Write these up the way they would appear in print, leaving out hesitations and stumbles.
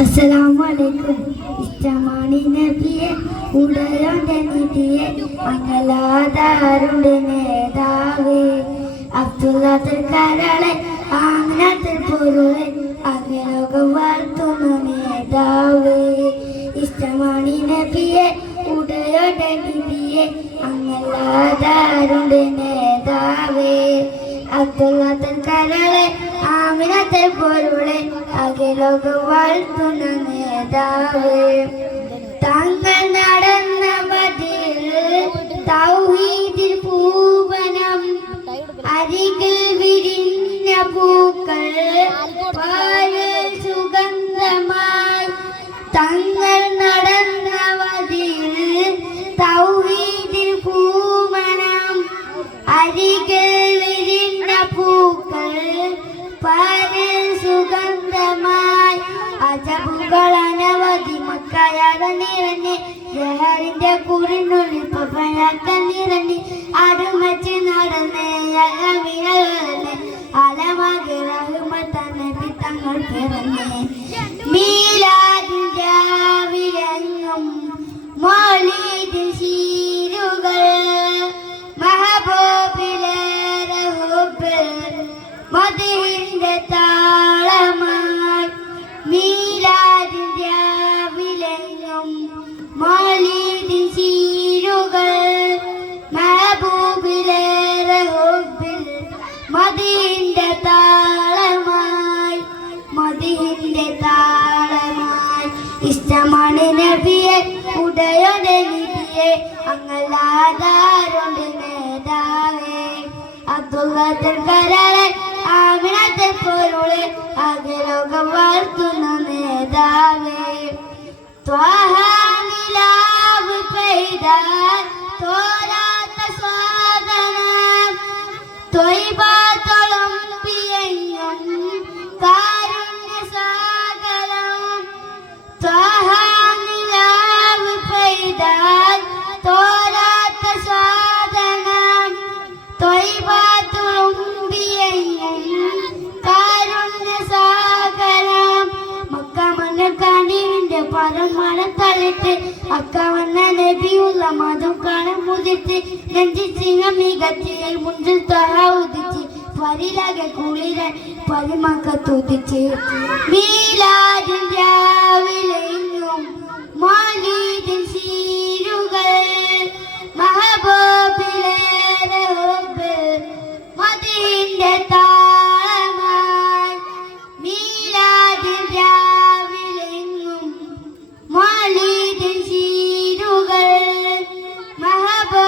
അസ്സലാമലൈക്കും. ഇഷ്ടമാണ് നബിയെ ഉടയോന്റെ നിധിയെ മംഗലാധാരുണ്ട് നേതാവേ അബ്ദുല്ലാത്തിൽ കരളെ ആമിനത്തിൽ പൊരുളെ അഖിലോകം വാഴ്ത്തുന്ന നേതാവേ ഇഷ്ടമാണ് നബിയെ ഉടയോന്റെ നിധിയെ മംഗലാധാരുണ്ട് നേതാവേ അബ്ദുല്ലാത്തിൽ കരളെ ആമിനത്തിൽ പൊരുളെ അഖിലോകം വാഴ്ത്തുന്ന നേതാവേ തങ്ങൾ നടന്ന മതിൽ തൗഹീദിൽ പൂവനം അരികിൽ വിരിഞ്ഞ പൂക്കൾ പാലിൽ സുഗന്ധമായി തങ്ങൾ നടന്ന മതിൽ തൗഹീദിൽ പൂവനം അരികിൽ വിരിഞ്ഞ പൂക്കൾ പാലിൽ സുഗന്ധമായി അജബുകൾ അനവധി മക്കയാല നിറഞ്ഞ് ജഹറിന്റെ കുറിനുള്ളിൽ പപ്പഴക്ക നിറഞ്ഞ് അടുമച്ച് നടന്ന് അലമിനകളെ അലമാകെ റഹ്മത്ത നബി തങ്ങൾ പിറന്ന് മീലാദിൻ രാവിലെങ്ങും മൗലീദിൻ ശീലുകൾ മഹബൂബിലേറെ ഹുബ്ബ് മദീന്റെ താളമായി മീലാദിൻ രാവിലെങ്ങും മൗലീദിൻ ശീലുകൾ മഹബൂബിലേറെ ഹുബ്ബിൽ മദീന്റെ താളമായി മദീന്റെ താളമായി ഇഷ്ടമാണ് നബിയെ ഉടയോടെ നിധിയെ അങ്ങലാധാരുണ്ട് നേതാവേ അബ്ദുല്ലാത്തിൽ കരളെ ആമിനത്തിൽ പൊരുളെ അഖിലോകം വാഴ്ത്തുന്ന നേതാവേ ത്വാഹ നിലാവ് പെയ്താൽ തോരാത്ത സ്വാദനം ത്വയ്ബത്തോളം പിയങ്ങും കാരുണ്യ സാഗരം ത്വാഹ നിലാവ് പെയ്താൽ തോരാത്ത സ്വാദനം ത്വയ്ബത്തോളം പിയങ്ങും കാരുണ്യ സാഗരം മക്ക മണ്ണിൽ കാണിവിന്റെ പദം മണം തളിട്ട് അക്ക വന്ന നബിയുള്ള മതം കാണാൻ മുതിർത്ത് നെഞ്ചി സിംഹം മികത്തി മുഞ്ചിൽ തൊഴ ഉദിച്ച് പരിലാകെ കുളിരൻ പരിമക്ക തുതിച്ച് മീലാദിൻ രാവിലെങ്ങും മൗലീദിൻ ശീലുകൾ മഹബൂബിലേറെ ഹുബ്ബ് മദീന്റെ താളമായി മീലാദിൻ രാവിലെങ്ങും മൗലീദിൻ ശീലുകൾ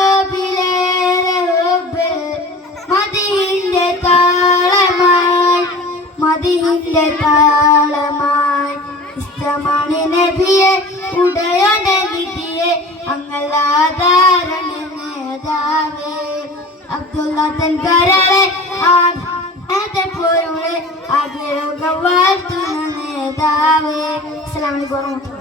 മഹബൂബിലേറെ ഹുബ്ബ് മദീന്റെ താളമായി മദീന്റെ താളമായി ഇഷ്ടമാണ് നബിയെ ഉടയോടെ നിധിയെ അങ്ങലാധാരണ നേതാവേ അബ്ദുല്ലാത്തൻ കരളെ ആമിനത്തിൽ പൊരുളെ അഖിലോകം വാഴ്ത്തുന്ന നേതാവേ. അസ്സലാമു അലൈക്കും.